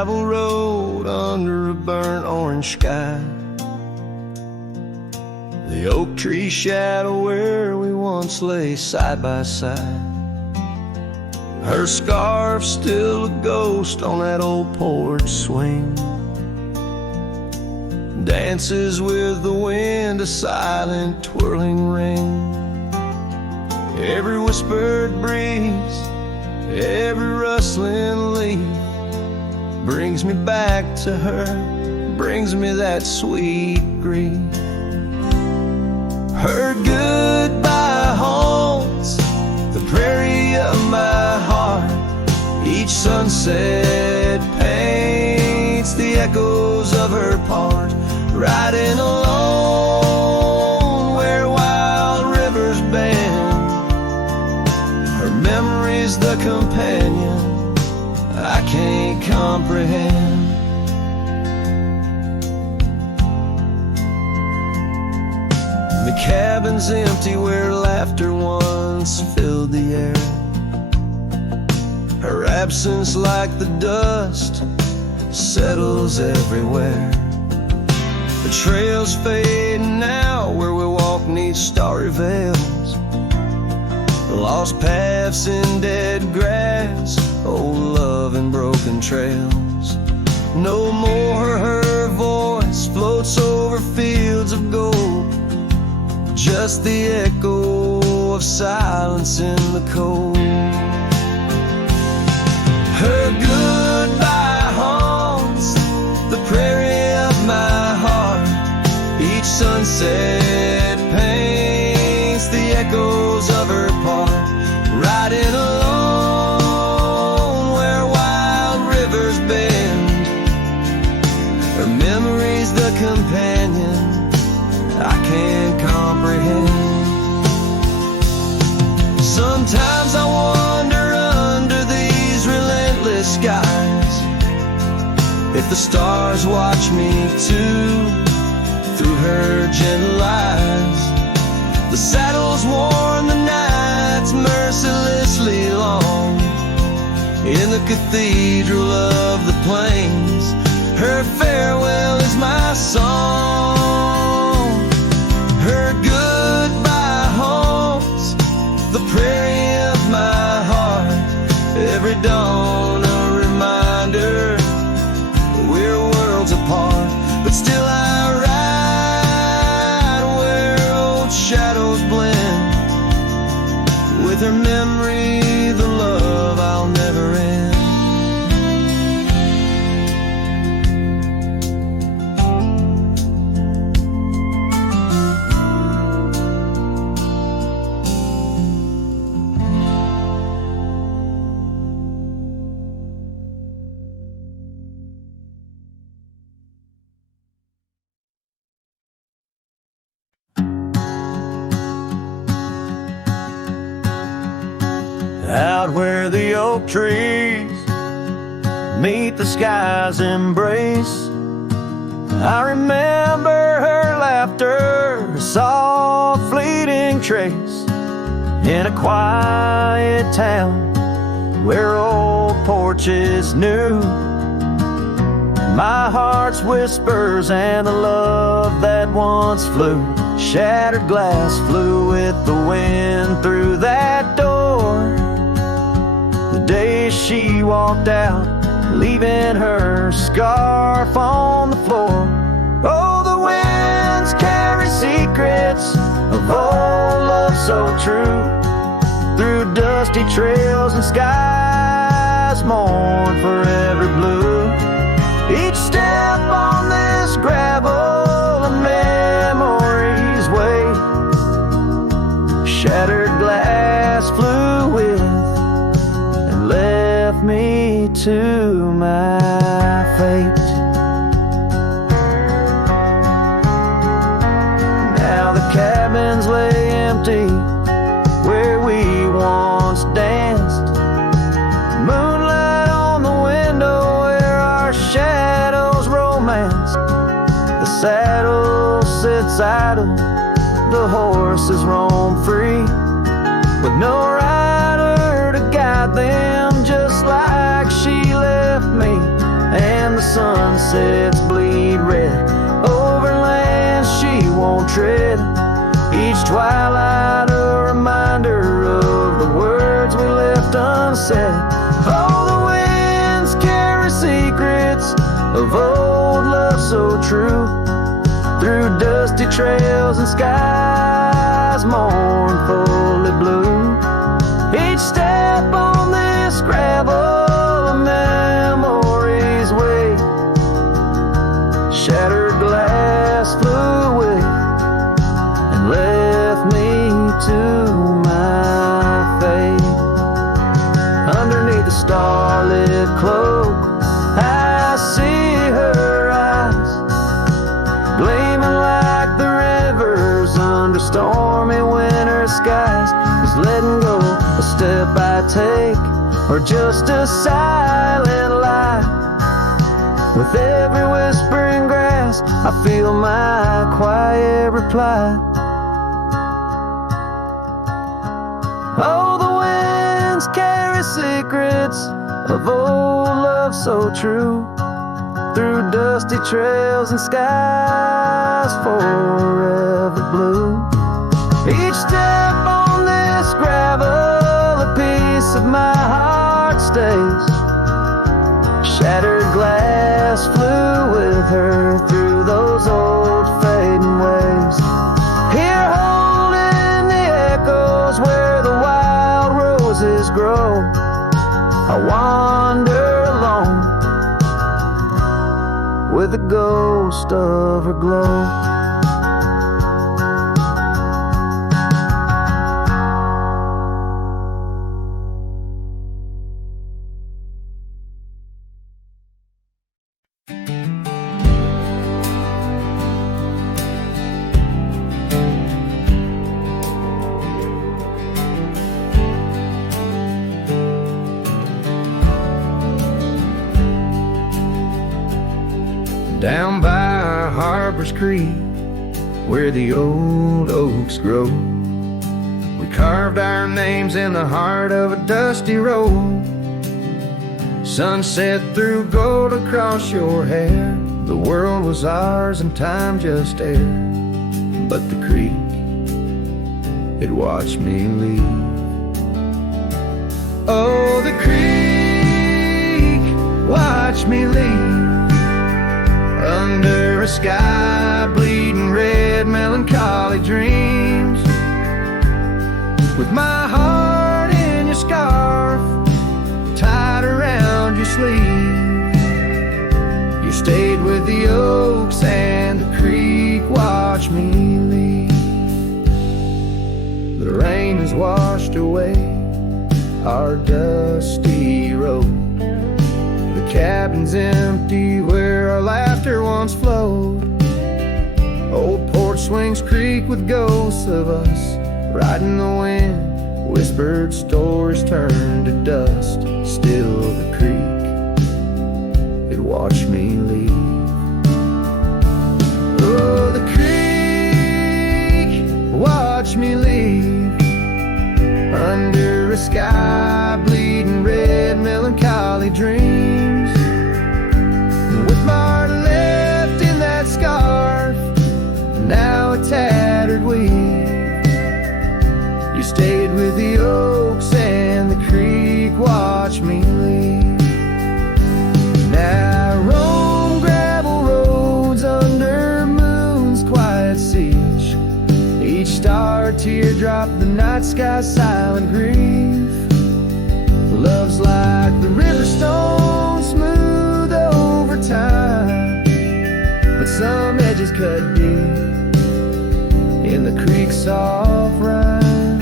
gravel road under a burnt orange sky. The oak tree shadow where we once lay side by side. Her scarf still a ghost on that old porch swing. Dances with the wind, a silent twirling ring. Every whispered breeze, every rustling leaf brings me back to her, brings me that sweet grief. Her goodbye haunts the prairie of my heart. Each sunset paints the echoes of her part. Riding alone where wild rivers bend, her memory's the companion I can't comprehend. The cabin's empty where laughter once filled the air. Her absence, like the dust, settles everywhere. The trails fade now where we walk neath starry veils. Lost paths in dead grass, old love and broken trails. No more her voice floats over fields of gold, just the echo of silence in the cold. Her goodbye haunts the prairie of my heart. Each sunset paints the echoes of her part. Riding alone where wild rivers bend, her memory's the companion I can't comprehend. Sometimes I wander under these relentless skies, if the stars watch me too, through her gentle eyes. The saddle's worn, the night's mercilessly long. In the cathedral of the plains, her farewell is my song. Her goodbye haunts the prairie of my heart. Every dawn a reminder we're worlds apart, but still I ride where old shadows blend. With her memory, the love I'll never end. Out where the oak trees meet the sky's embrace, I remember her laughter, a soft fleeting trace. In a quiet town where old porches knew my heart's whispers and the love that once flew. Shattered glass flew with the wind through that door the day she walked out, leaving her scarf on the floor. Oh, the winds carry secrets of old love so true, through dusty trails and skies mourn forever blue. Each step on this gravel a memory's way. Shattered glass flew with and left me to my fate. Now the cabins lay empty where we once danced. Moonlight on the window where our shadows romanced. The saddle sits idle, the horses roam free, with no rider to guide them, just like she left me. And sunsets bleed red over lands she won't tread. Each twilight a reminder of the words we left unsaid. Oh, the winds carry secrets of old love so true, through dusty trails and skies mournfully blue. Each step on this gravel a memory's way. Shattered glass flew away and left me to my fate. Underneath the starlit cloak I see her eyes, gleaming like the rivers under stormy winter skies. Is letting go a step I take, or just a silent lie? With every whispering grass I feel my quiet reply. Oh, the winds carry secrets of old love so true, through dusty trails and skies forever blue. Each step on this gravel a piece of my heart stays. Shattered glass flew with her through those old fading ways. Here holding the echoes where the wild roses grow, I wander alone with the ghost of her glow. Down by Harbor's Creek, where the old oaks grow, we carved our names in the heart of a dusty road. Sunset threw gold across your hair. The world was ours and time just air. But the creek, it watched me leave. Oh, the creek watched me leave. Under a sky bleeding red, melancholy dreams. With my heart in your scarf, tied around your sleeve. You stayed with the oaks and the creek watched me leave. The rain has washed away our dusty road. The cabin's empty where our laughter once flowed. Old porch swings creak with ghosts of us riding the wind. Whispered stories turn to dust. Still the creek, it watched me leave. Oh, the creek watched me leave. Under a sky bleeding red, melancholy dreams. With my heart left in that scarf, now a tattered weed. You stayed with the oaks and the creek watched me leave. Now I roam gravel roads under moon's quiet siege. Each star teardrop, the night sky silent grief. Love's like the river stone, smooth over time, but some edges cut deep in the creek's soft rhyme.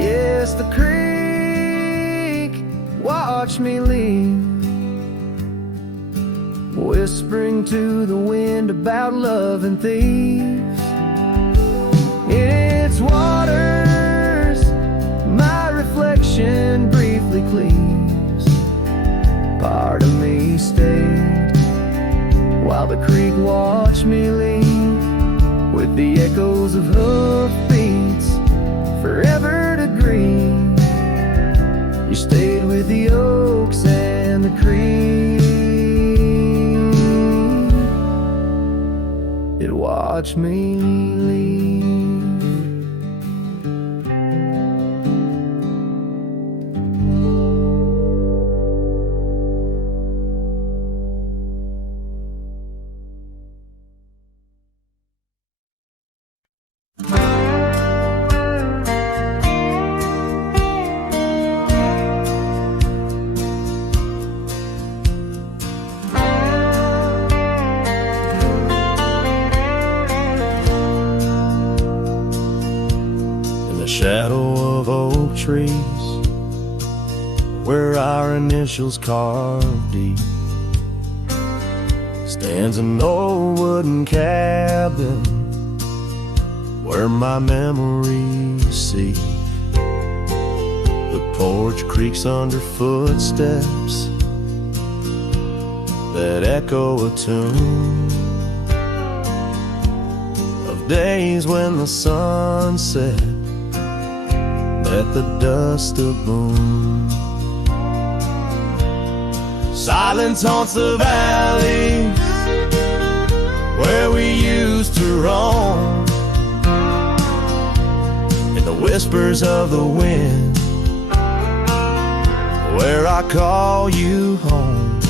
Yes, the creek watched me leave, whispering to the wind about love and thieves. In its waters, my reflection briefly cleaves. Part of me stayed while the creek watched me leave, with the echoes of hoofbeats forever to grieve. You stayed with the oaks and the creek watch me leave. Shadow of oak trees, where our initials carved deep, stands an old wooden cabin where my memories seep. The porch creaks under footsteps that echo a tune of days when the sun set at the dust of moon. Silence haunts the valleys where we used to roam, in the whispers of the wind where I call you home.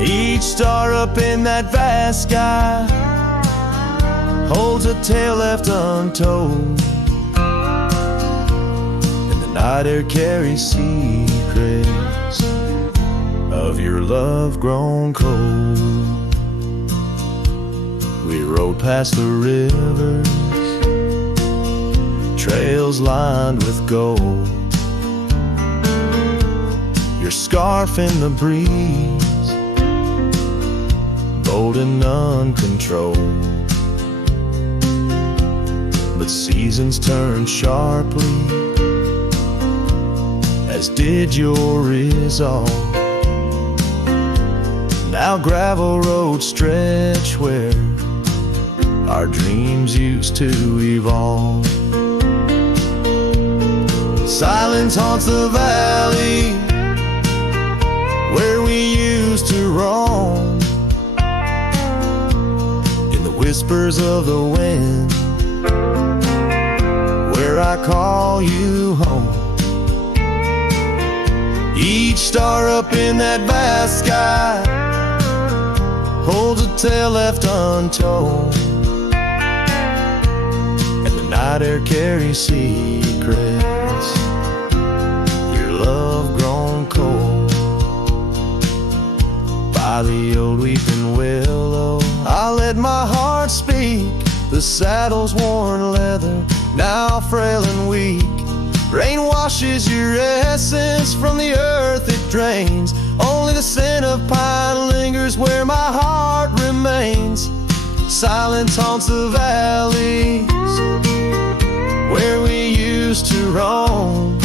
Each star up in that vast sky holds a tale left untold. Night air carries secrets of your love grown cold. We rode past the rivers, trails lined with gold. Your scarf in the breeze, bold and uncontrolled. But seasons turn sharply, as did your resolve. Now gravel roads stretch where our dreams used to evolve. Silence haunts the valley where we used to roam, in the whispers of the wind where I call you home. Each star up in that vast sky holds a tale left untold, and the night air carries secrets, your love grown cold. By the old weeping willow, I let my heart speak. The saddle's worn leather, now frail and weak. Rain washes your essence from the earth it drains. Only the scent of pine lingers where my heart remains. Silence haunts the valleys where we used to roam,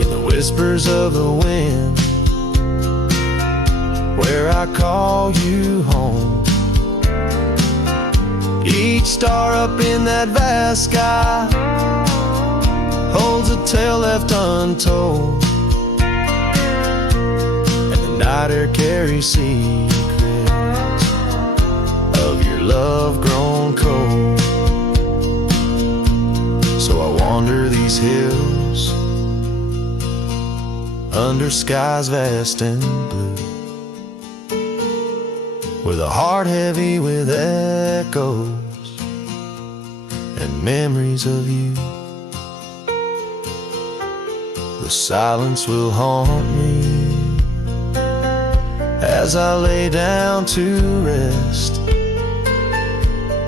in the whispers of the wind where I call you home. Each star up in that vast sky holds a tale left untold, and the night air carries secrets of your love grown cold. So I wander these hills under skies vast and blue, with a heart heavy with echoes and memories of you. The silence will haunt me as I lay down to rest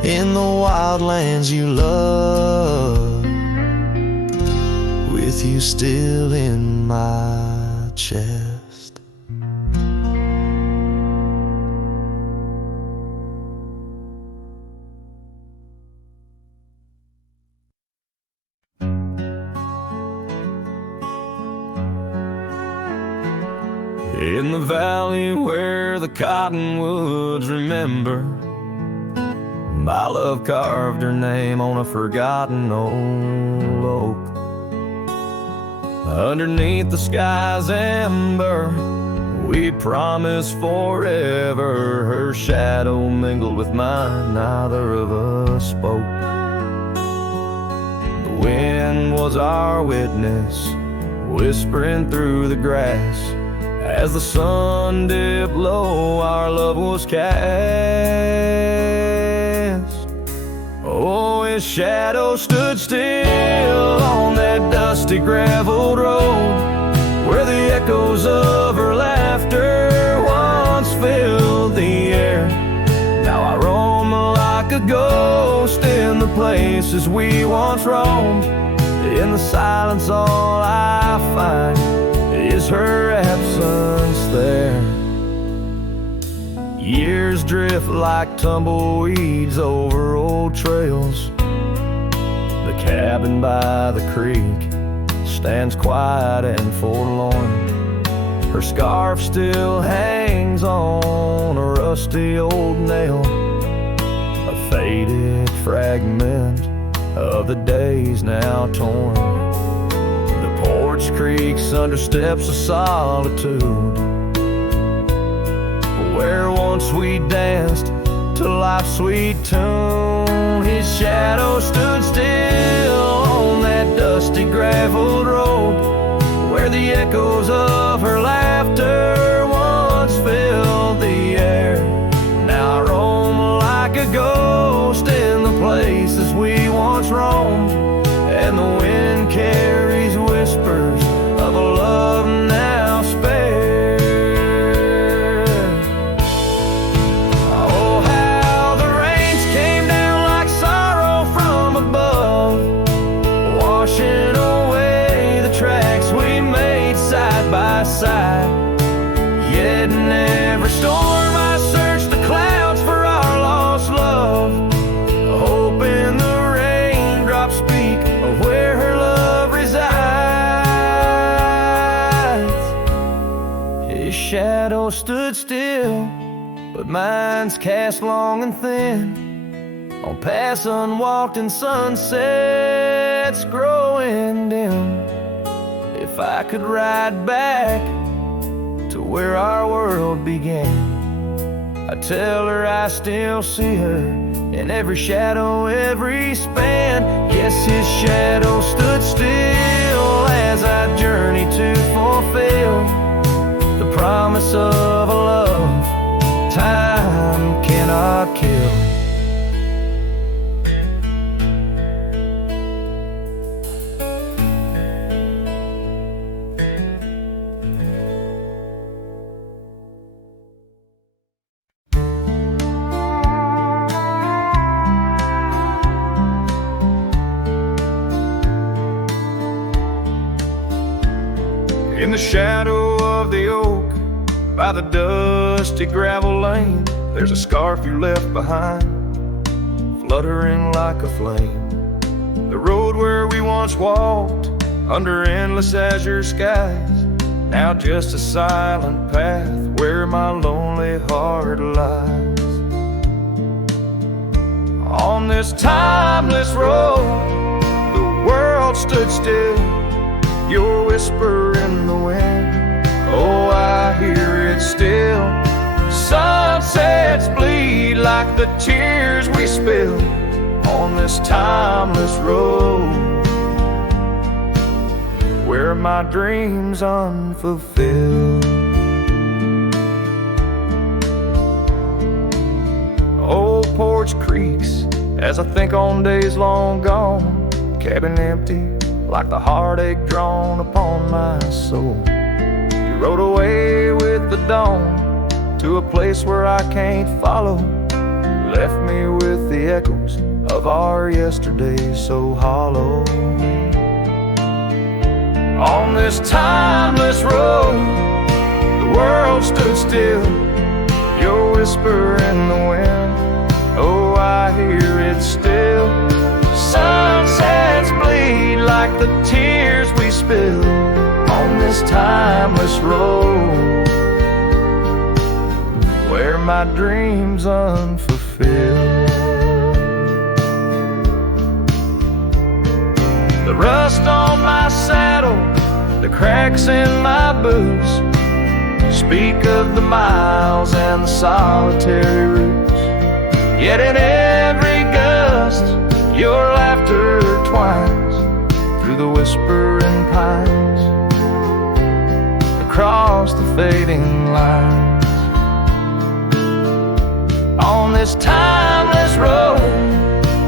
in the wild lands you love, with you still in my chest. In the valley where the cottonwoods remember, my love carved her name on a forgotten old oak. Underneath the sky's ember, We promised forever. Her shadow mingled with mine, neither of us spoke. The wind was our witness, whispering through the grass. As the sun dipped low, our love was cast. Oh, his shadow stood still on that dusty graveled road, where the echoes of her laughter once filled the air. Now I roam like a ghost in the places we once roamed. In the silence all I find is her absence there. Years drift like tumbleweeds over old trails. The cabin by the creek stands quiet and forlorn. Her scarf still hangs on a rusty old nail, a faded fragment of the days now torn. The porch creaks under steps of solitude, where once we danced to life's sweet tune. His shadow stood still on that dusty graveled road, where the echoes of her laughter once filled the air. Now I roam like a ghost in the places we once roamed, and the wind carries whispers of a love now spared. Oh, how the rains came down like sorrow from above, washing away the tracks we made side by side. Yet in every storm I searched the clouds for our lost love, hoping the raindrops speak of where her love resides. His shadow stood still, but mine's cast long and thin on paths unwalked and sunsets growing dim. If I could ride back to where our world began, I'd tell her I still see her in every shadow, every span. Yes, his shadow stood still as I journeyed to fulfill the promise of a love time cannot kill. In the shadow of the oak, by the dusty gravel lane, there's a scarf you left behind, fluttering like a flame. The road where we once walked, under endless azure skies, now just a silent path where my lonely heart lies. On this timeless road, the world stood still, your whisper in the wind, oh, I hear it still. Sunsets bleed like the tears we spill on this timeless road, where my dreams unfulfilled. Old porch creaks as I think on days long gone, cabin empty like the heartache drawn upon my soul. You rode away with the dawn to a place where I can't follow, left me with the echoes of our yesterday so hollow. On this timeless road, the world stood still, your whisper in the wind, oh, I hear it still. Sunsets bleed like the tears we spill on this timeless road, where my dreams unfulfilled. The rust on my saddle, the cracks in my boots, speak of the miles and the solitary routes. Yet in every gust, your laughter twines through the whispering pines, across the fading lines. On this timeless road,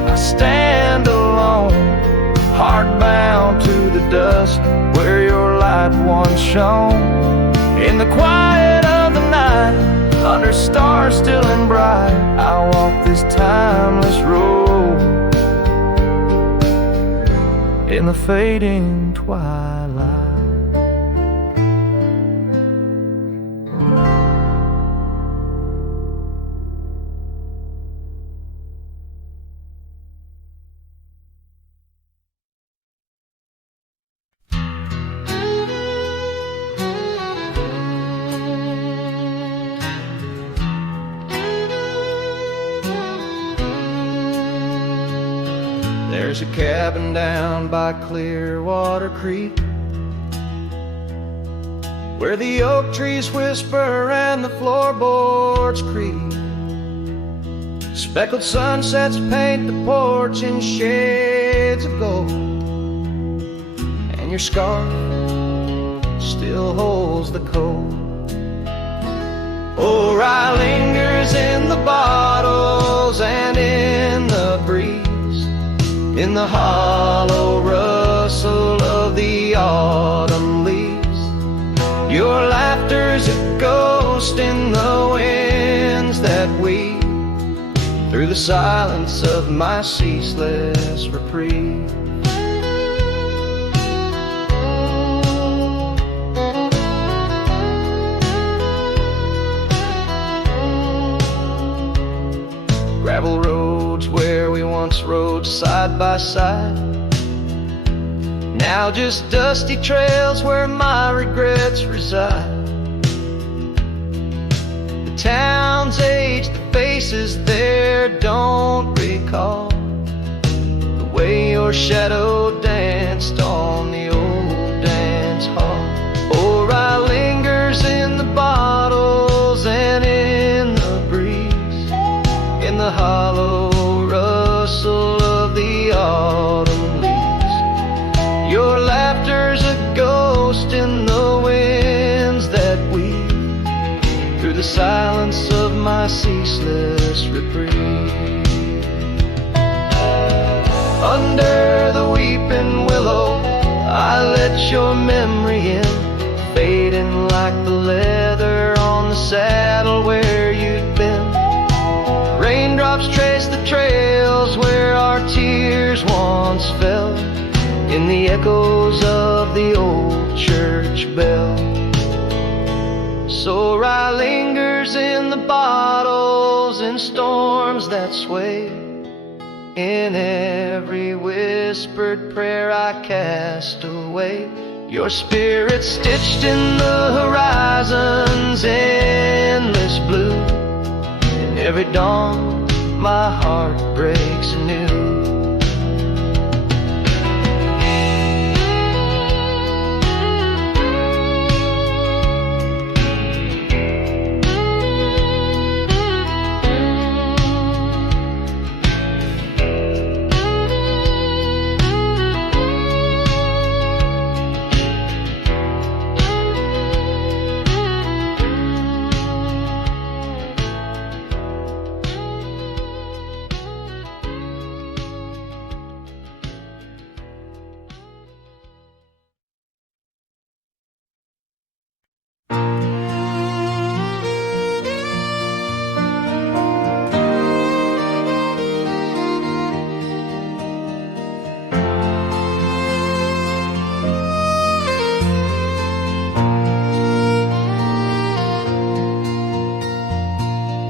I stand alone, heart bound to the dust where your light once shone. In the quiet of the night, under stars still and bright, I walk this timeless road in the fading twilight. There's a cabin down by Clearwater Creek, where the oak trees whisper and the floorboards creak. Speckled sunsets paint the porch in shades of gold, and your scarf still holds the cold. Oh, rye lingers in the bottles and in the breeze, in the hollow rustle of the autumn leaves. Your laughter's a ghost in the winds that weave through the silence of my ceaseless reprieve. Gravel roads where we once rode side by side, now just dusty trails where my regrets reside. The town's age, the faces there don't recall the way your shadow danced on the old dance hall. Oh, rye lingers in the bottles and in the breeze, in the hollow rustle of the autumn leaves. Your laughter's a ghost in the winds that weave through the silence of my ceaseless reprieve. Under the weeping willow, I let your memory in, fading like the leather on the saddle where you'd been. Raindrops trace the trails where our tears once fell, in the echoes of the old church bell. So rye lingers in the bottles, in storms that sway, in every whispered prayer I cast away. Your spirit stitched in the horizon's endless blue. In every dawn my heart breaks anew.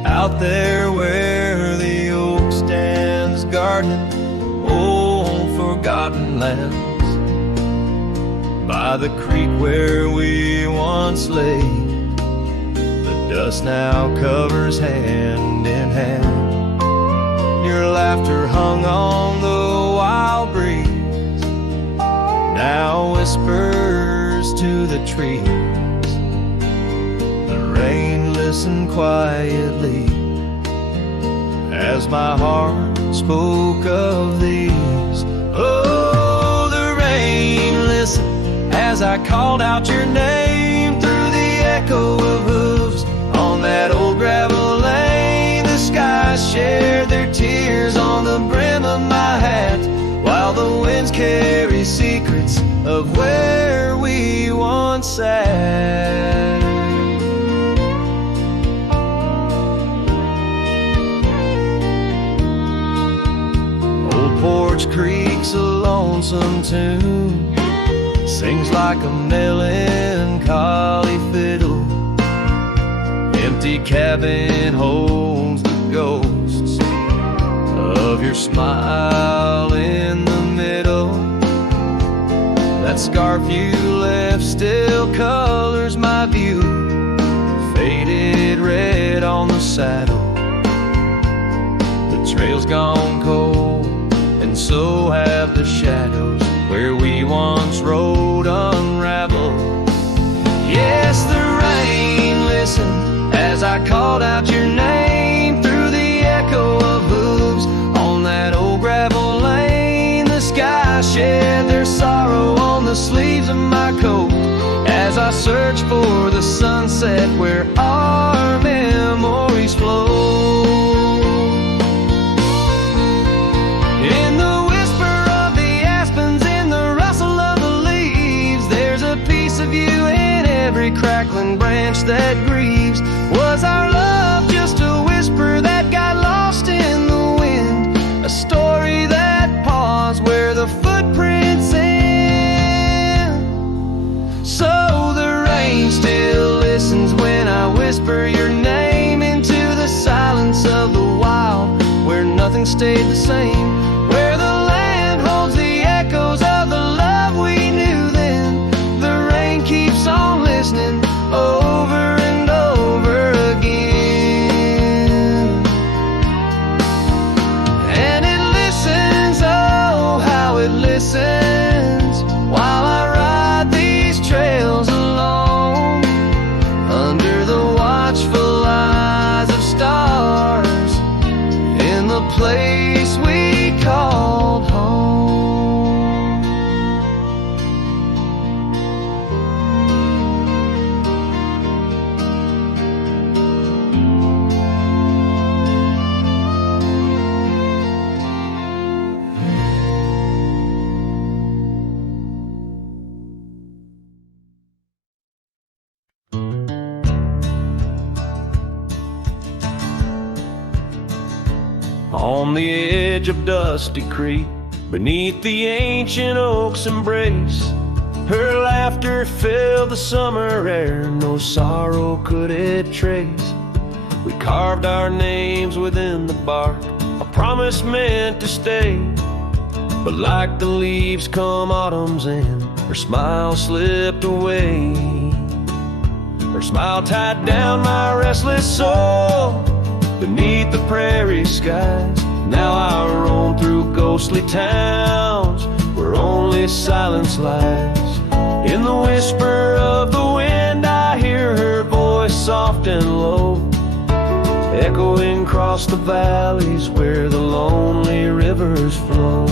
Out there where the oak stands gardening old forgotten lands, by the creek where we once lay, the dust now covers hand in hand. Your laughter hung on the wild breeze, now whispers to the trees. The rain listened quietly as my heart spoke of these. Oh, the rain listened as I called out your name through the echo of hooves on that old gravel lane. The skies shared their tears on the brim of my hat, while the winds carry secrets of where we once sat. Old Porch Creek's a lonesome tune, sings like a melancholy fiddle. Empty cabin holds the ghosts of your smile in the middle. That scarf you left still colors my view, faded red on the saddle. The trail's gone cold, and so have the shadows where we once rode unraveled. Yes, the rain listened as I called out your name through the echo of hooves on that old gravel lane. The sky shed their sorrow on the sleeves of my coat as I search for the sunset where our memories flow. In the whisper of the aspens, in the rustle of the leaves, there's a piece of you in every crackling branch that grieves. Was our love just a whisper that got lost in the wind? A story that paused where the footprints end? So the rain still listens when I whisper your name into the silence of the wild, where nothing stayed the same, where the land holds the echoes of the love we knew then. The rain keeps on listening over and over again. And it listens, oh how it listens, while I ride these trails alone, under the watchful eyes of stars, in the place we called home. On the edge of Dusty Creek, beneath the ancient oak's embrace, her laughter filled the summer air, no sorrow could it trace. We carved our names within the bark, a promise meant to stay. But like the leaves come autumn's end, her smile slipped away. Her smile tied down my restless soul beneath the prairie skies. Now I roam through ghostly towns where only silence lies. In the whisper of the wind I hear her voice soft and low, echoing across the valleys where the lonely rivers flow.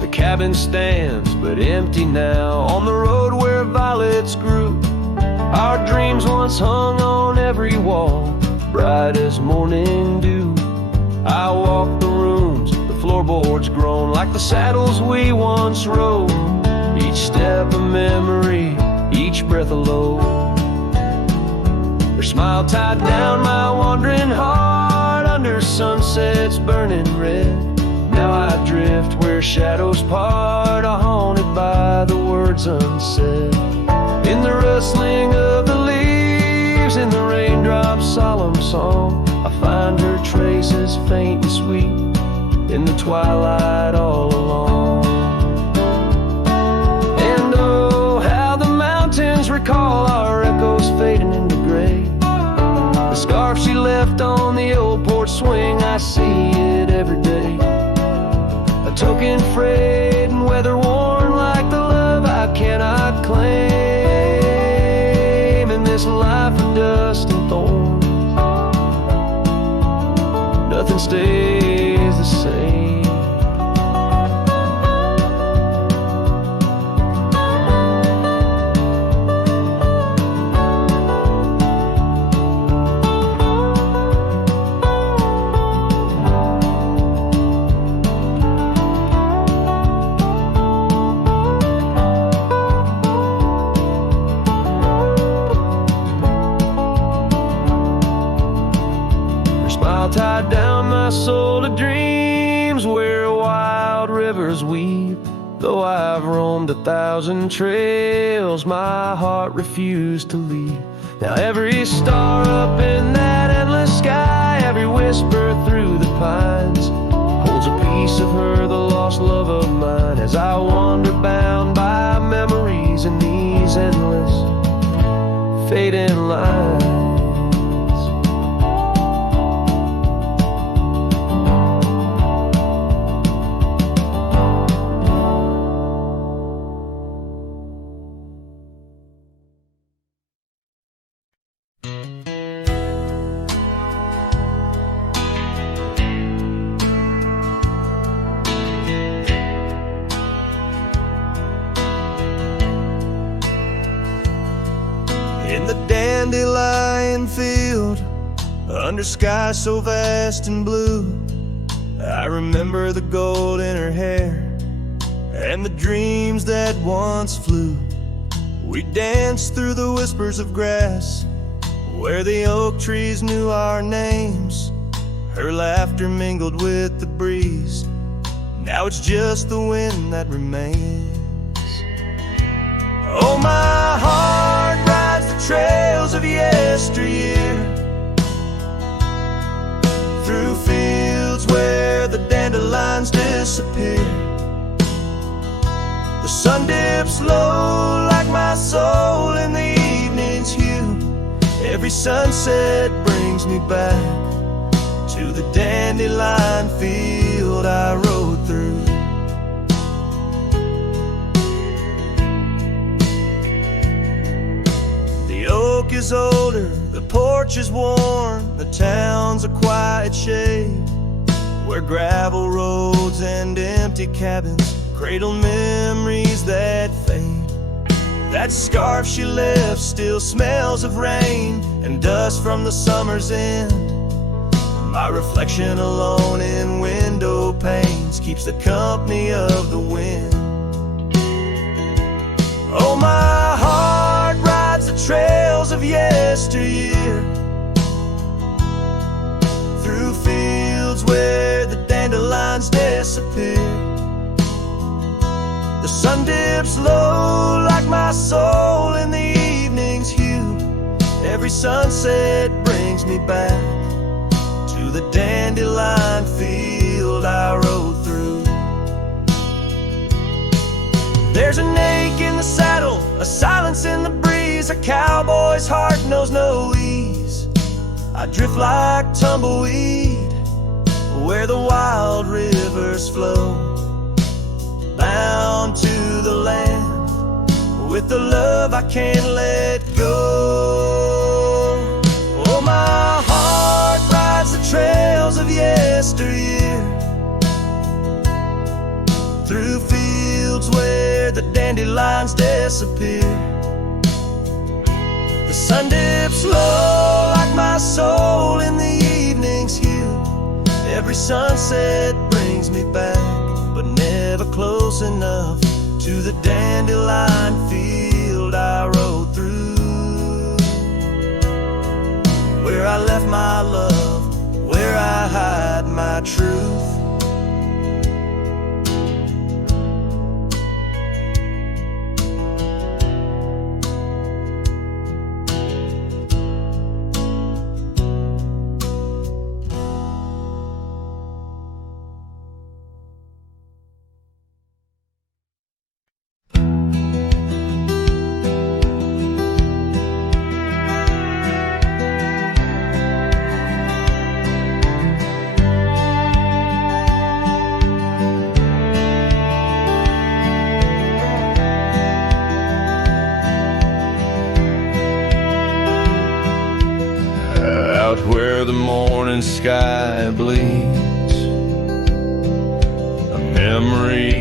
The cabin stands but empty now on the road where violets grew. Our dreams once hung on every wall, bright as morning dew. I walk the rooms, the floorboards groan like the saddles we once rode. Each step a memory, each breath a load. Her smile tied down my wandering heart under sunsets burning red. Now I drift where shadows part, haunted by the words unsaid. In the rustling of the leaves, in the raindrops' solemn song, I find her traces faint and sweet in the twilight all along. And oh, how the mountains recall our echoes fading into gray. The scarf she left on the old porch swing, I see it every day. A token frayed and weather worn like the love I cannot nothing stays the same. Tied down my soul to dreams where wild rivers weep. Though I've roamed 1,000 trails, my heart refused to leave. Now every star up in that endless sky, every whisper through the pines, holds a piece of her, the lost love of mine, as I wander bound by memories in these endless fading lines. In the dandelion field, under sky so vast and blue, I remember the gold in her hair and the dreams that once flew. We danced through the whispers of grass where the oak trees knew our names. Her laughter mingled with the breeze. Now it's just the wind that remains. Oh, my heart rides the trails of yesteryear, through fields where the dandelions disappear. The sun dips low like my soul in the evening's hue. Every sunset brings me back to the dandelion field I rode through. The oak is older, the porch is worn, the town's a quiet shade, where gravel roads and empty cabins cradle memories that fade. That scarf she left still smells of rain and dust from the summer's end. My reflection alone in window panes keeps the company of the wind. Oh, my heart rides the trails of yesteryear, through fields where the dandelions disappear. The sun dips low like my soul in the evening's hue. Every sunset brings me back to the dandelion field I rode through. There's an ache in the saddle, a silence in the breeze. A cowboy's heart knows no ease. I drift like tumbleweed where the wild rivers flow, bound to the land with the love I can't let go. Oh, my heart rides the trails of yesteryear, through fields where the dandelions disappear. The sun dips low like my soul in the evening's hue. Every sunset brings me back, but never close enough to the dandelion field I rode through, where I left my love, where I hide my truth. where the morning sky bleeds. A memory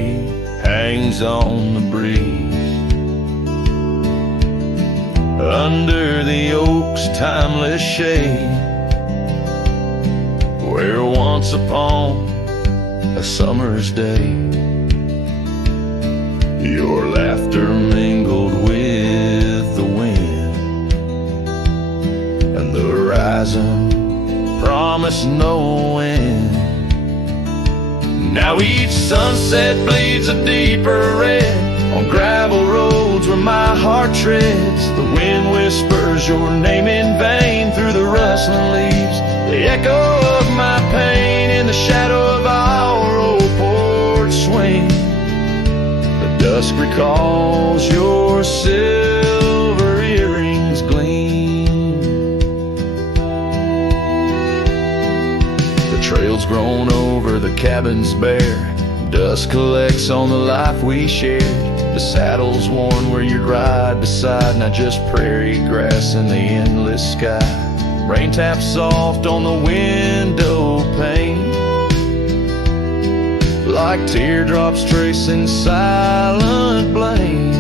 hangs on the breeze. Under the oak's timeless shade, where once upon a summer's day, your laughter mingled with the wind, and the horizon promised no end. Now each sunset bleeds a deeper red on gravel roads where my heart treads. The wind whispers your name in vain through the rustling leaves. The echo of my pain in the shadow of our old porch swing. The dusk recalls your silver earrings gleam. The trail's grown over, the cabin's bare. Dust collects on the life we shared. The saddle's worn where you'd ride beside, not just prairie grass in the endless sky. Rain taps soft on the window pane, like teardrops tracing silent blame.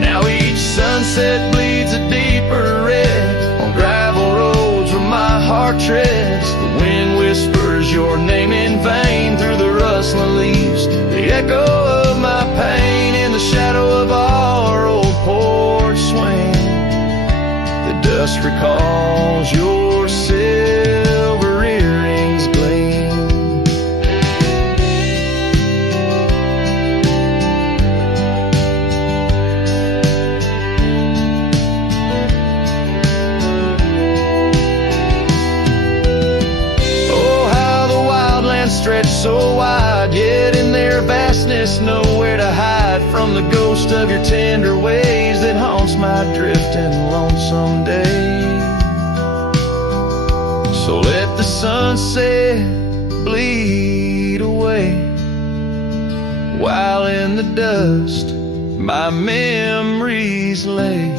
Now each sunset bleeds a deeper red on gravel roads where my heart treads. The wind whispers your name in vain through the rustling leaves. The echo of my pain in the shadow of our old porch swing. The dust recalls your silver earrings gleam. Stretched so wide, yet in their vastness nowhere to hide from the ghost of your tender ways that haunts my drifting lonesome day. So let the sunset bleed away, while in the dust my memories lay.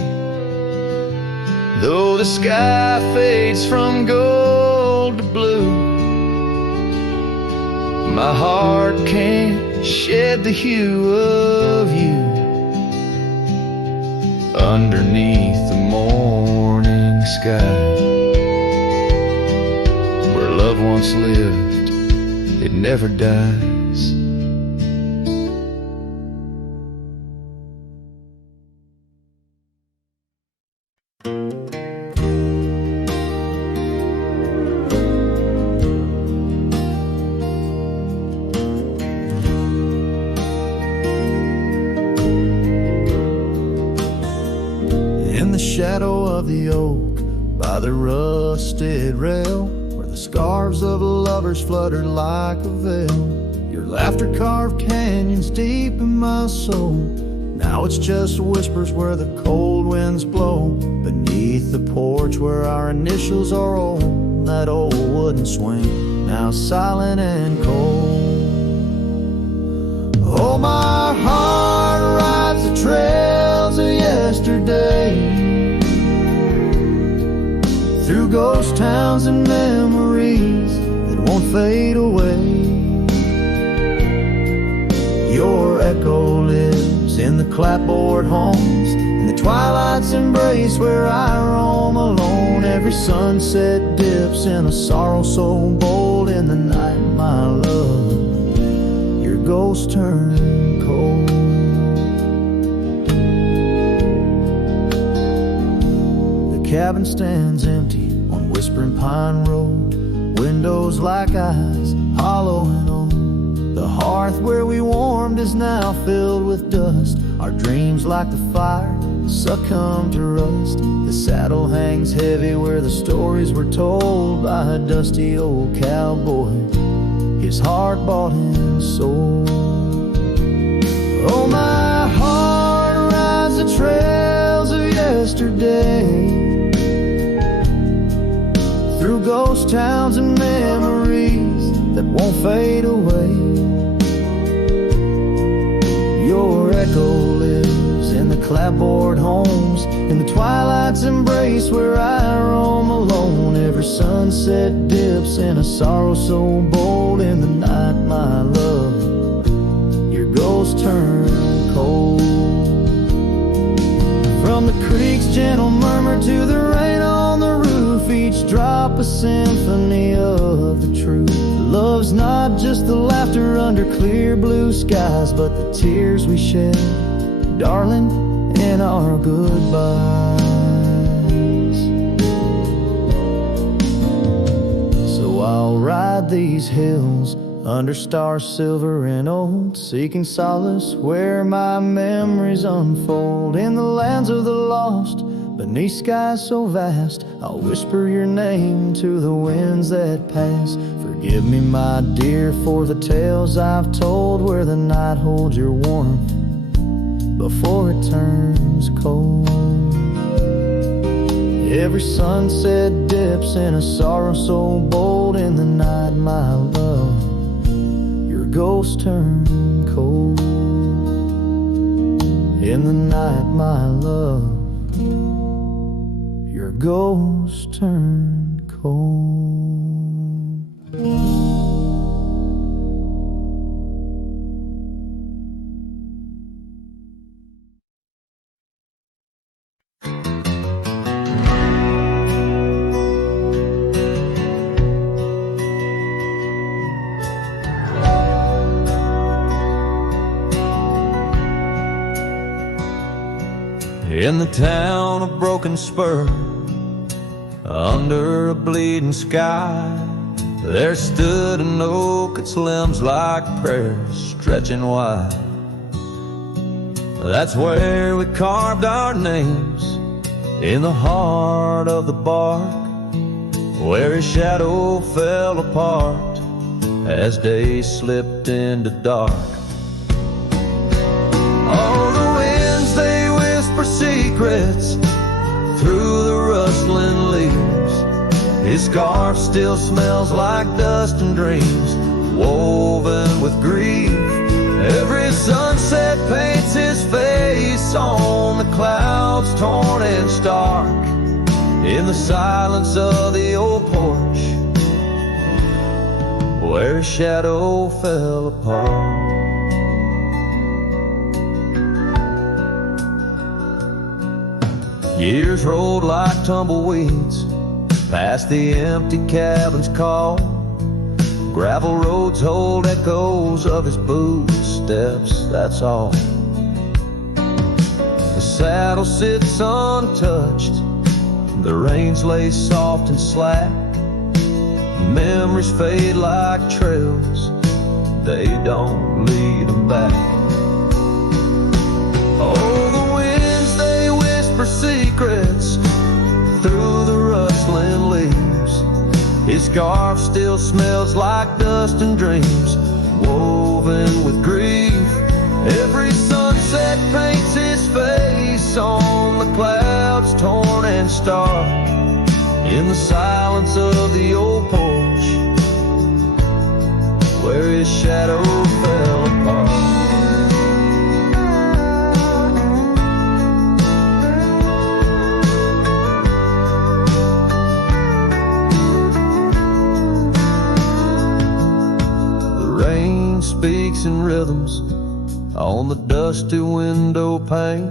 Though the sky fades from gold to blue, my heart can't shed the hue of you. Underneath the morning sky, where love once lived, it never dies. Shadow of the oak by the rusted rail, where the scarves of lovers fluttered like a veil. Your laughter carved canyons deep in my soul. Now it's just whispers where the cold winds blow. Beneath the porch where our initials are old, that old wooden swing, now silent and cold. Oh, my heart rides the trails of yesterday, through ghost towns and memories that won't fade away. Your echo lives in the clapboard homes, in the twilight's embrace where I roam alone. Every sunset dips in a sorrow so bold. In the night, my love, your ghost turned cold. The cabin stands empty on Whispering Pine Road, windows like eyes hollow and old. The hearth where we warmed is now filled with dust. Our dreams like the fire succumb to rust. The saddle hangs heavy where the stories were told by a dusty old cowboy, his heart bought and sold. Oh, my heart rides the trails of yesterday, through ghost towns and memories that won't fade away. Your echo lives in the clapboard homes, in the twilight's embrace where I roam alone. Every sunset dips in a sorrow so bold. In the night, my love, your ghost turn cold. From the creek's gentle murmur to the rain on the roof, each drop a symphony of the truth. Love's not just the laughter under clear blue skies, but the tears we shed, darling, in our goodbyes. So I'll ride these hills under stars silver and old, seeking solace where my memories unfold. In the lands of the lost, beneath skies so vast, I'll whisper your name to the winds that pass. Forgive me, my dear, for the tales I've told, where the night holds your warmth before it turns cold. Every sunset dips in a sorrow so bold. In the night, my love, your ghost turn cold. In the night, my love, your ghost turn cold. In the town of Broken Spur, under a bleeding sky, there stood an oak, its limbs like prayers stretching wide. That's where we carved our names, in the heart of the bark, where his shadow fell apart as day slipped into dark. Oh, the winds, they whisper secrets through the rustling leaves. His scarf still smells like dust and dreams, woven with grief. Every sunset paints his face on the clouds, torn and stark. In the silence of the old porch, where his shadow fell apart. Years rolled like tumbleweeds past the empty cabin's call. Gravel roads hold echoes of his footsteps, that's all. The saddle sits untouched, the reins lay soft and slack. Memories fade like trails, they don't lead them back. Oh, the winds, they whisper secrets through the rustling leaves. His scarf still smells like dust and dreams, woven with grief. Every sunset paints his face on the clouds, torn and stark. In the silence of the old porch, where his shadow fell apart. Speaks in rhythms on the dusty window pane,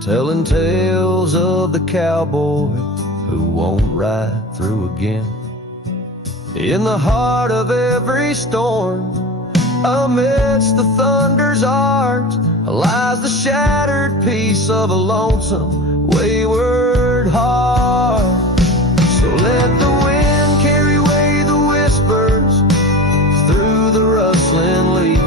telling tales of the cowboy who won't ride through again. In the heart of every storm, amidst the thunder's art, lies the shattered piece of a lonesome, wayward heart. So let the wind carry away the whispers through the rustling leaves.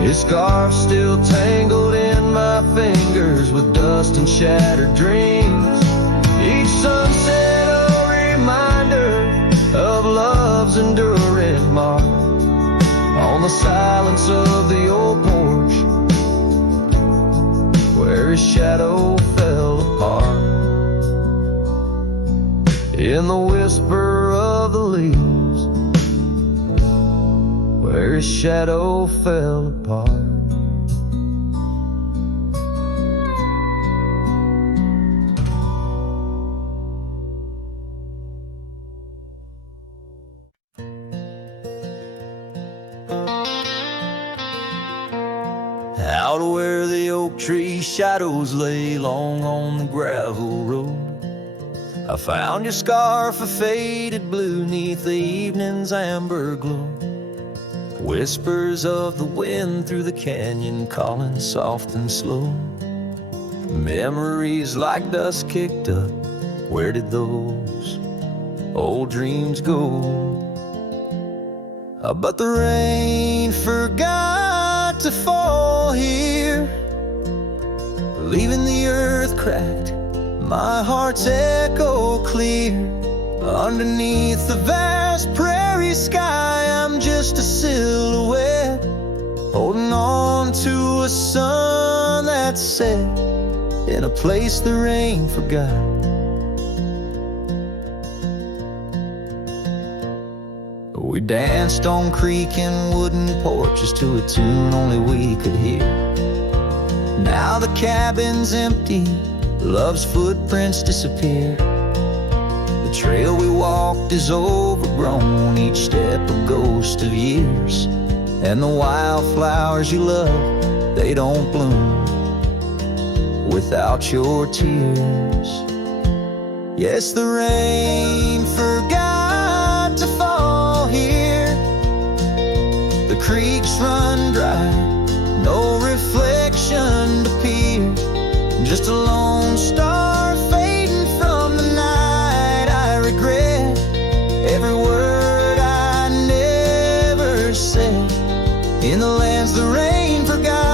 His scarf still tangled in my fingers with dust and shattered dreams. Each sunset a reminder of love's enduring mark on the silence of the old porch, where his shadow fell apart. In the whisper of the leaves, where his shadow fell apart. out where the oak tree shadows lay long on the gravel road. I found your scarf of faded blue 'neath the evening's amber glow. Whispers of the wind through the canyon calling soft and slow. Memories like dust kicked up, where did those old dreams go? But the rain forgot to fall here, leaving the earth cracked, my heart's echo clear. Underneath the vast prairie sky, I'm just a silhouette, holding on to a sun that's set in a place the rain forgot. We danced on creek and wooden porches to a tune only we could hear. Now the cabin's empty, love's footprints disappear. The trail we walked is overgrown, each step a ghost of years. And the wildflowers you love, they don't bloom without your tears. Yes, the rain forgot to fall here. The creeks run dry, no reflection to peer. Just a lone star fading from the night. I regret every word I never said in the lands the rain forgot.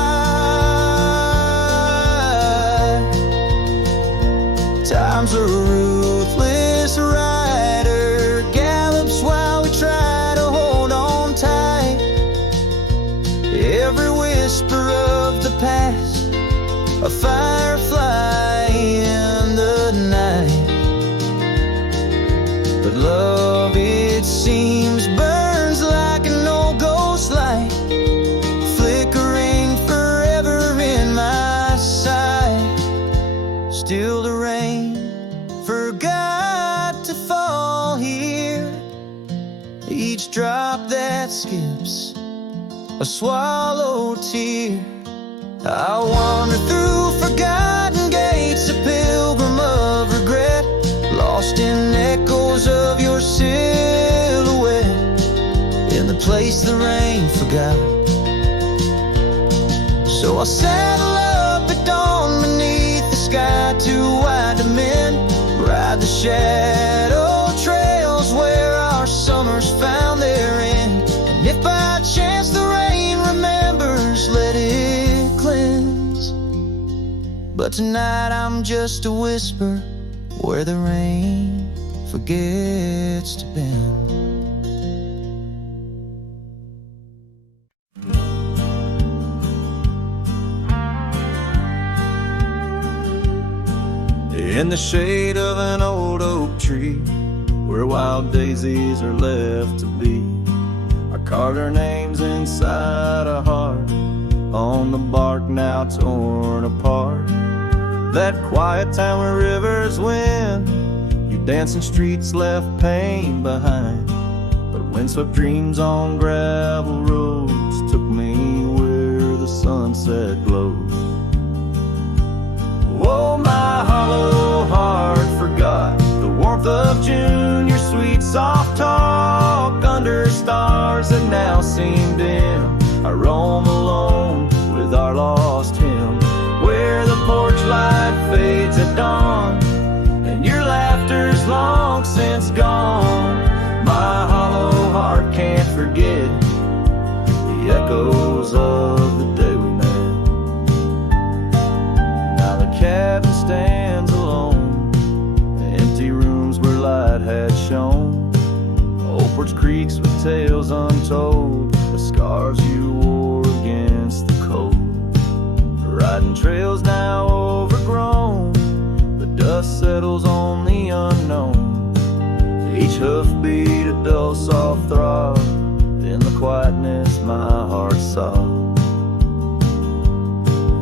Time's a ruthless rider, gallops while we try to hold on tight. Every whisper of the past, a firefly in the night. But love, it seems, burns like an old ghost light, flickering forever in my sight. Still the rain forgot to fall here. Each drop that skips a swallowed tear. I wander through forgotten gates, a pilgrim of regret, lost in echoes of your silhouette, in the place the rain forgot. So I saddle up at dawn beneath the sky, too wide to mend, ride the shadow trails where our summers found their end. And if by chance the rain remembers, let it cleanse. But tonight I'm just a whisper where the rain forgets to bend. In the shade of an old oak tree, where wild daisies are left to be, I carved our names inside a heart on the bark now torn apart. That quiet town where rivers win, you dancing streets left pain behind. But windswept dreams on gravel roads took me where the sunset glows. Oh, my hollow heart forgot the warmth of June, your sweet soft talk under stars that now seem dim. I roam alone with our lost hymn, where the porch light fades at dawn and your laughter's long since gone. My hollow heart can't forget the echoes of the day we met. Now the cabin stands alone, the empty rooms where light had shone. Old porch creaks with tales untold, the scars you wore against the cold. Riding trails now overgrown, the dust settles on the unknown. Each hoofbeat a dull soft throb, in the quietness my heart sobbed.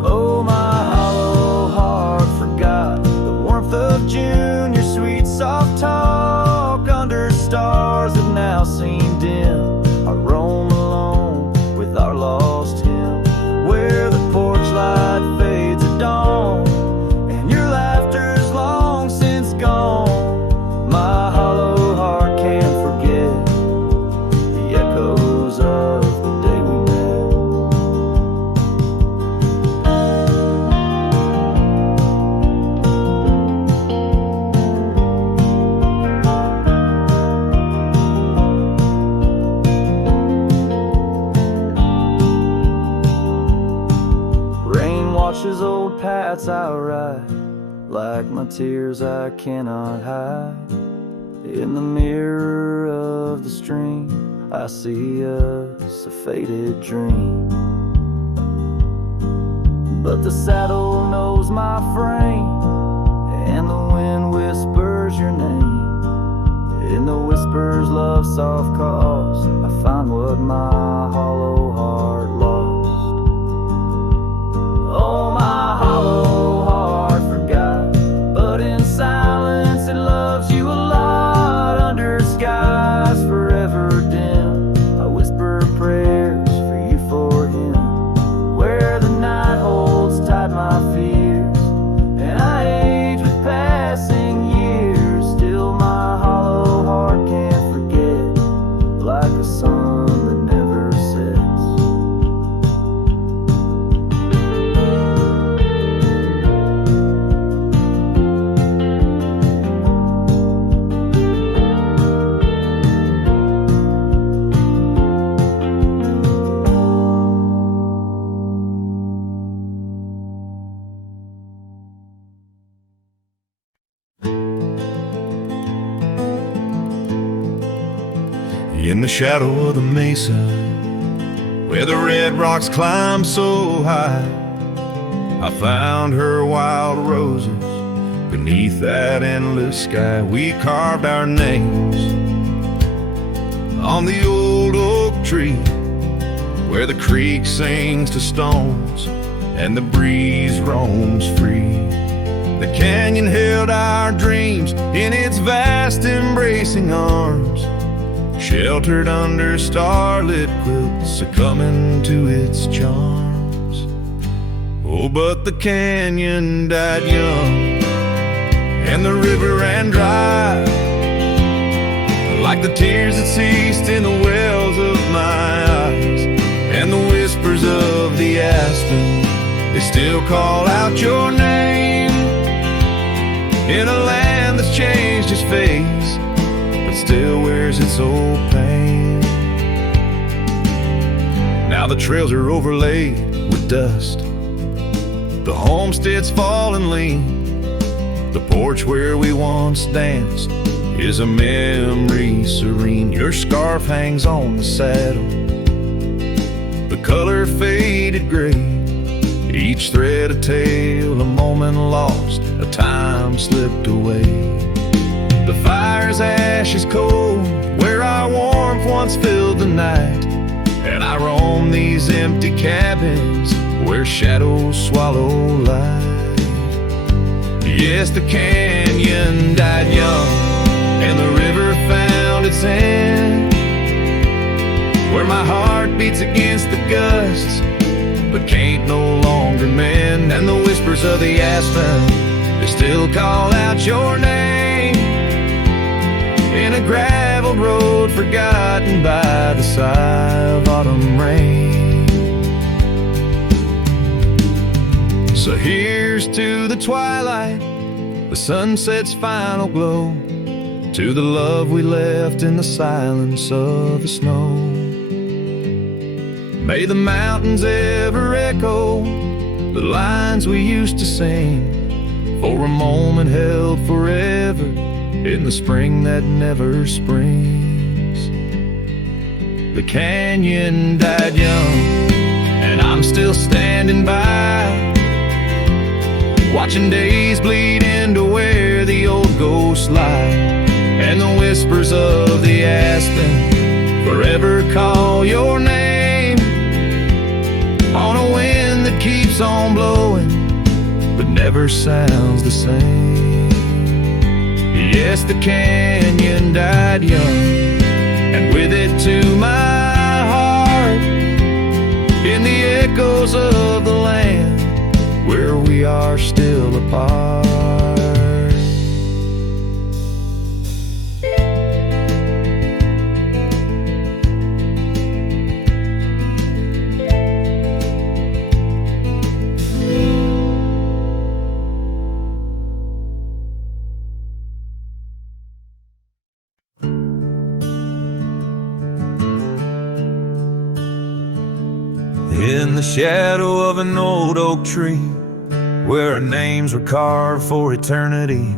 Oh, my hollow heart forgot the warmth of June, your sweet soft talk under stars that now seem dim. I roam alone with our lost hymn, where the porch light like my tears I cannot hide. In the mirror of the stream, I see us a faded dream. But the saddle knows my frame, and the wind whispers your name. In the whispers love soft calls, I find what my hollow heart lost. Oh, my hollow heart forgot, but in silence it loves you a lot. Under skies forever dim, I whisper prayers for you, for him. Where the night holds tight my fears, and I age with passing years. Still my hollow heart can't forget, like a sun that never sets. In the shadow of the mesa, where the red rocks climb so high, I found her wild roses beneath that endless sky. We carved our names on the old oak tree, where the creek sings to stones and the breeze roams free. The canyon held our dreams in its vast embracing arms, sheltered under starlit quilts, succumbing to its charms. Oh, but the canyon died young, and the river ran dry, like the tears that ceased in the wells of my eyes. And the whispers of the aspen, they still call out your name, in a land that's changed its face, but still wears its old pain. Now the trails are overlaid with dust, the homestead's fallen lean. The porch where we once danced is a memory serene. Your scarf hangs on the saddle, the color faded gray, each thread a tale, a moment lost, a time slipped away. The fire's ashes cold, where our warmth once filled the night, and I roam these empty cabins where shadows swallow light. Yes, the canyon died young, and the river found its end, where my heart beats against the gusts, but can't no longer mend. And the whispers of the aspen, they still call out your name, in a gravel road forgotten by the sigh of autumn rain. So here's to the twilight, the sunset's final glow, to the love we left in the silence of the snow. May the mountains ever echo the lines we used to sing, for a moment held forever in the spring that never springs. The canyon died young, and I'm still standing by, watching days bleed into where the old ghosts lie. And the whispers of the aspen forever call your name, on a wind that keeps on blowing but never sounds the same. Yes, the canyon died young, and with it to my heart, in the echoes of the land where we are still apart. In the shadow of an old oak tree, where our names were carved for eternity.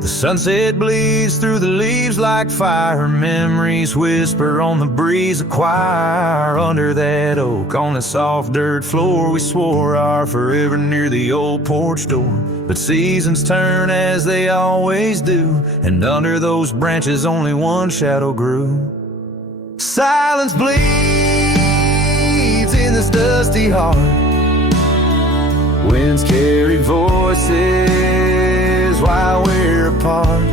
The sunset bleeds through the leaves like fire. Memories whisper on the breeze, a choir under that oak. On the soft dirt floor we swore our forever near the old porch door. But seasons turn as they always do, and under those branches only one shadow grew. Silence bleeds in this dusty heart. Winds carry voices while we're apart.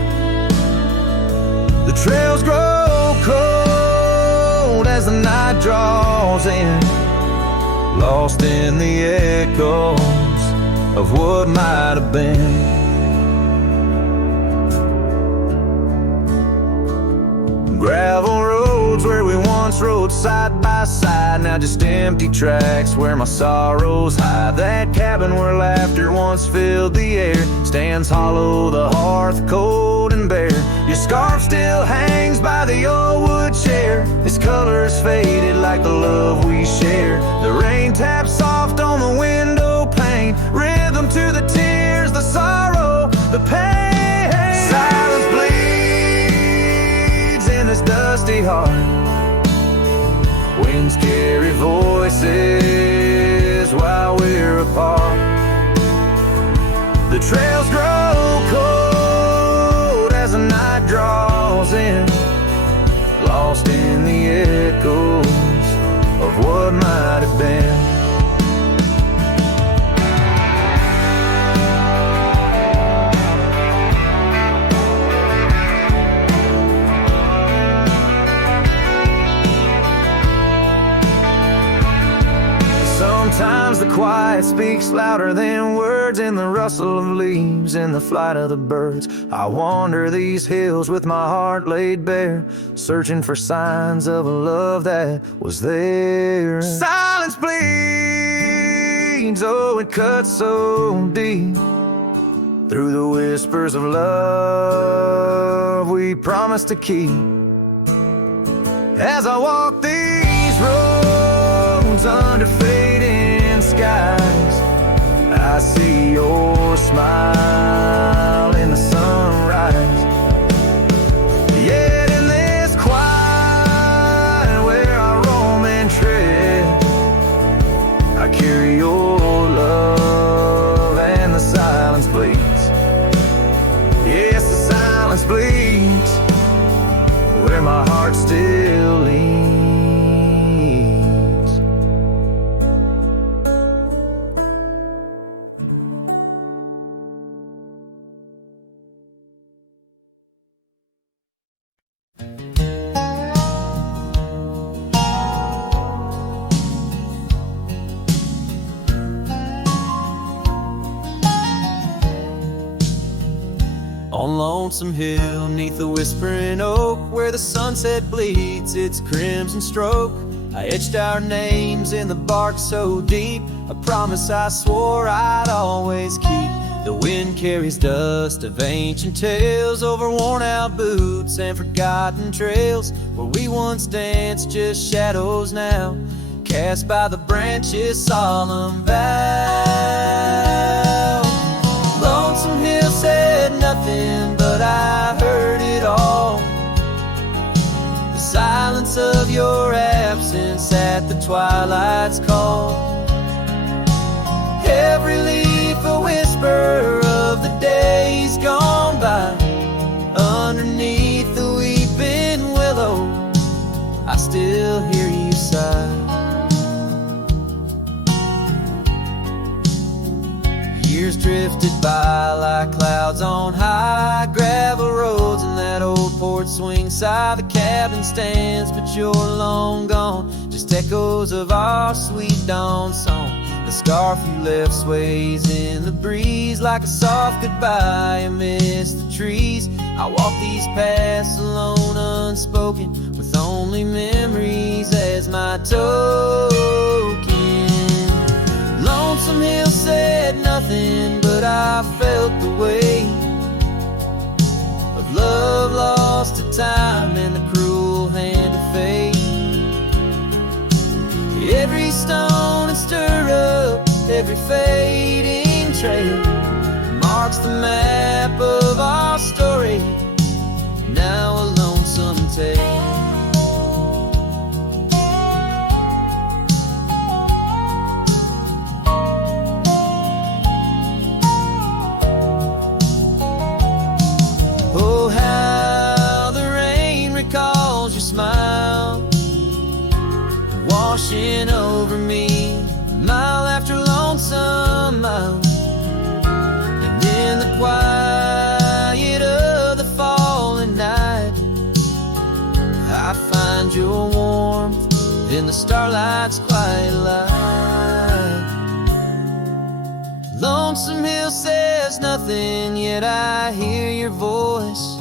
The trails grow cold as the night draws in, lost in the echoes of what might have been. Gravel roads where we once rode side by side, now just empty tracks where my sorrows hide. That cabin where laughter once filled the air stands hollow, the hearth cold and bare. Your scarf still hangs by the old wood chair. Its colors faded like the love we share. The rain taps soft on the window pane, rhythm to the tears, the sorrow, the pain. Silence bleeds in this dusty heart. Winds carry voices while we're apart. The trails grow cold as the night draws in, lost in the echoes of what might have been. Sometimes the quiet speaks louder than words, in the rustle of leaves, in the flight of the birds. I wander these hills with my heart laid bare, searching for signs of a love that was there. Silence bleeds, oh it cuts so deep, through the whispers of love we promised to keep. As I walk these roads under fading skies, I see your smile in the sunrise. Yet in this quiet where I roam and tread, I carry your love and the silence bleeds. Yes, the silence bleeds where my heart still leans. On Lonesome Hill, neath the whispering oak, where the sunset bleeds its crimson stroke, I etched our names in the bark so deep, a promise I swore I'd always keep. The wind carries dust of ancient tales over worn-out boots and forgotten trails, where we once danced just shadows now, cast by the branches' solemn vow. Lonesome Hill said nothing, but I heard it all. The silence of your absence at the twilight's call. Every leaf a whisper of the days gone by. Underneath the weeping willow, I still hear you sigh. Years drifted by like clouds on high, gravel roads and that old porch swing side. The cabin stands, but you're long gone, just echoes of our sweet dawn song. The scarf you left sways in the breeze like a soft goodbye amidst the trees. I walk these paths alone, unspoken, with only memories as my token. Lonesome Hill said nothing, but I felt the weight of love lost to time and the cruel hand of fate. Every stone and stir up, every fading trail marks the map of our story, now a lonesome tale. Oh, how the rain recalls your smile, washing over me mile after lonesome mile. And in the quiet of the falling night, I find your warmth in the starlight's quiet light. Lonesome Hill says nothing, yet I hear your voice.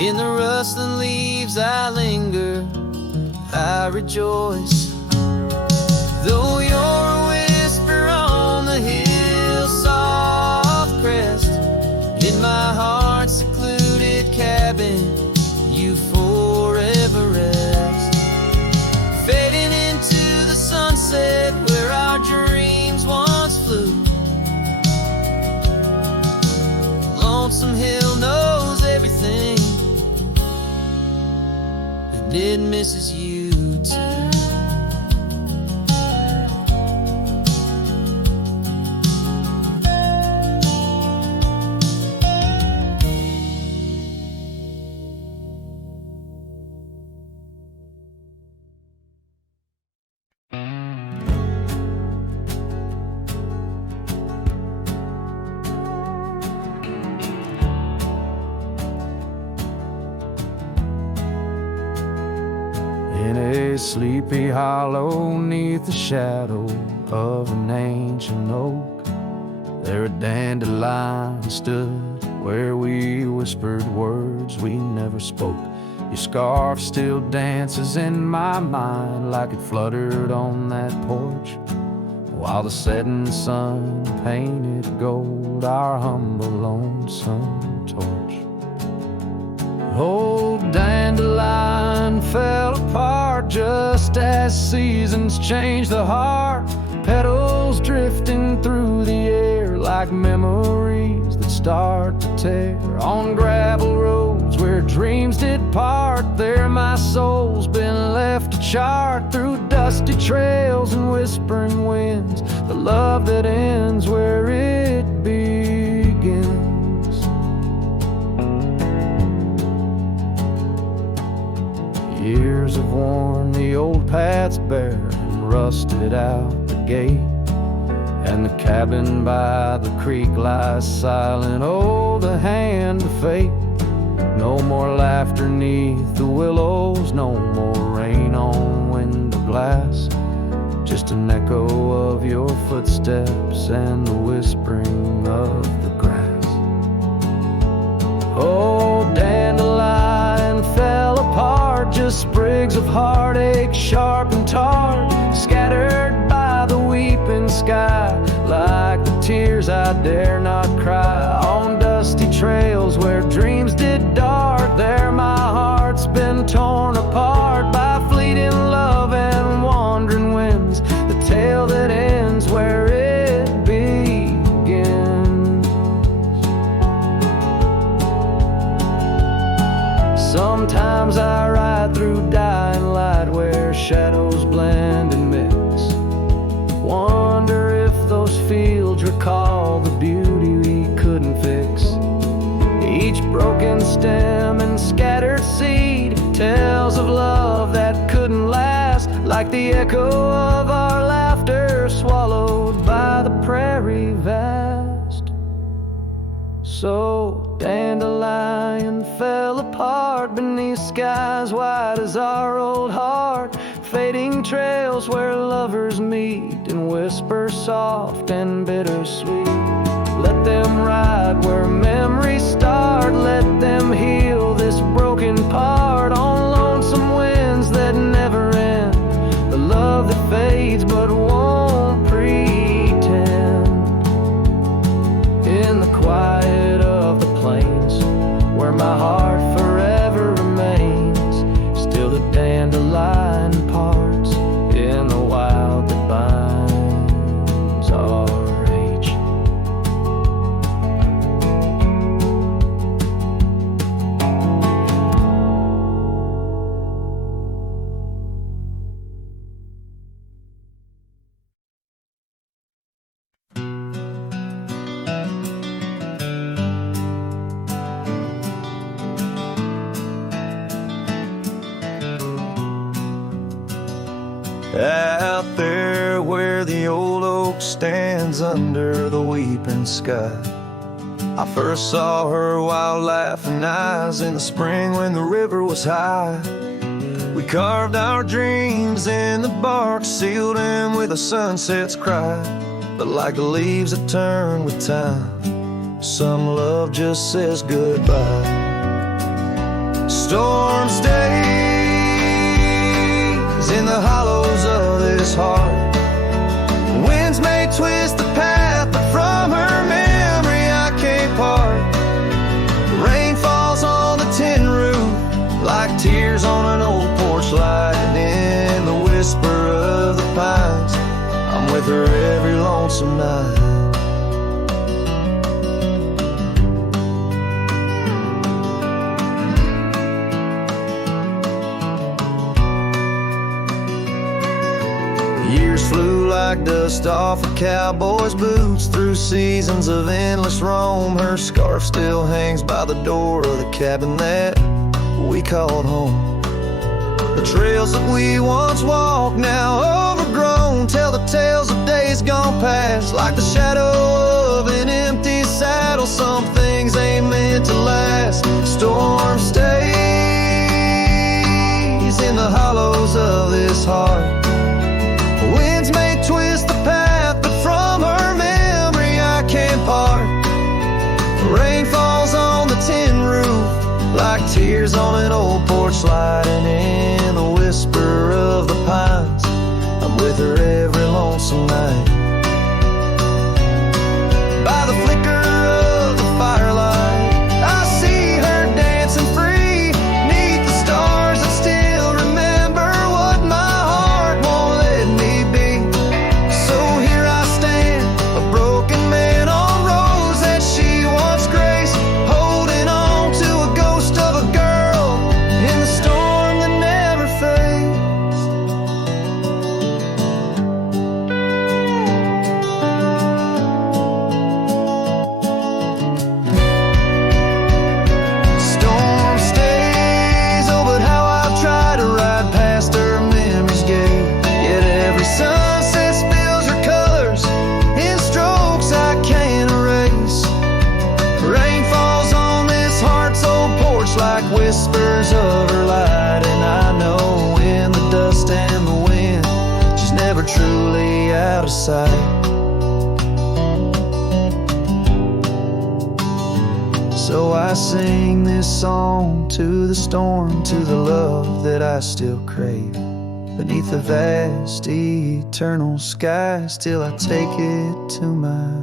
In the rustling leaves I linger, I rejoice. Though you're a whisper on the hill's soft crest, in my heart's secluded cabin you forever rest. Fading into the sunset where our dreams once flew, Lonesome Hill knows everything, and it misses you too. In a sleepy hollow neath the shadow of an ancient oak, there a dandelion stood where we whispered words we never spoke. Your scarf still dances in my mind like it fluttered on that porch, while the setting sun painted gold our humble lonesome torch. Old dandelion fell apart just as seasons change the heart, petals drifting through the air like memories that start to tear. On gravel roads where dreams did part, there my soul's been left to chart. Through dusty trails and whispering winds, the love that ends where it begins. Years have worn the old paths bare and rusted out the gate, and the cabin by the creek lies silent. Oh, the hand of fate. No more laughter neath the willows, no more rain on window glass, just an echo of your footsteps and the whispering of the grass. Oh, dandelion fell apart, just sprigs of heartache, sharp and tart, scattered by the weeping sky, like the tears I dare not cry. On dusty trails where dreams did dart, there my heart's been torn apart by fleeting love and wandering winds, the tale that ends where it begins. Sometimes I ride through dying light where shadows blend and mix, wonder if those fields recall the beauty we couldn't fix. Each broken stem and scattered seed tells of love that couldn't last, like the echo of our laughter swallowed by the prairie vast. So dandelion fell apart beneath skies wide as our old heart, fading trails where lovers meet and whisper soft and bittersweet. Let them ride where memories start, let them heal this broken part, on lonesome winds that never end, the love that fades but won't pretend. In the quiet of the plains where my heart forever remains, still the dandelion parts in the wild that binds our age. out there where the old oak stands under the weeping sky. I first saw her wild laughing eyes in the spring when the river was high. We carved our dreams in the bark, sealed them with a sunset's cry. But like the leaves that turn with time, some love just says goodbye. Storms days in the hollows of this heart. Winds may twist the path, but from her memory I can't part. Rain falls on the tin roof like tears on an old porch light, and in the whisper of the pines I'm with her every lonesome night. Years flew like dust off a cowboy's boots through seasons of endless roam. Her scarf still hangs by the door of the cabin that we called home. The trails that we once walked, now overgrown, tell the tales of days gone past. Like the shadow of an empty saddle, some things ain't meant to last. Storm stays in the hollows of this heart. Winds may twist the path, but from her memory I can't part. Rain falls on the tin roof like tears on an old porch light, and in the whisper of the pines I'm with her every lonesome night. By the flicker of the firelight I see her dancing free, 'neath the stars that still remember what my heart won't let me be. So here I stand, a broken man on roads that she once graced, holding on to a ghost of a girl in the storm that never fades. Storm stays, oh but how I've tried to ride past her memory's gate. Yet every sunset spills her colors in strokes I can't erase. Rain falls on this heart's old porch like whispers of her light, and I know in the dust and the wind she's never truly out of sight. So I sing this song to the storm, to the love that I still crave. Beneath the vast eternal skies till I take it to my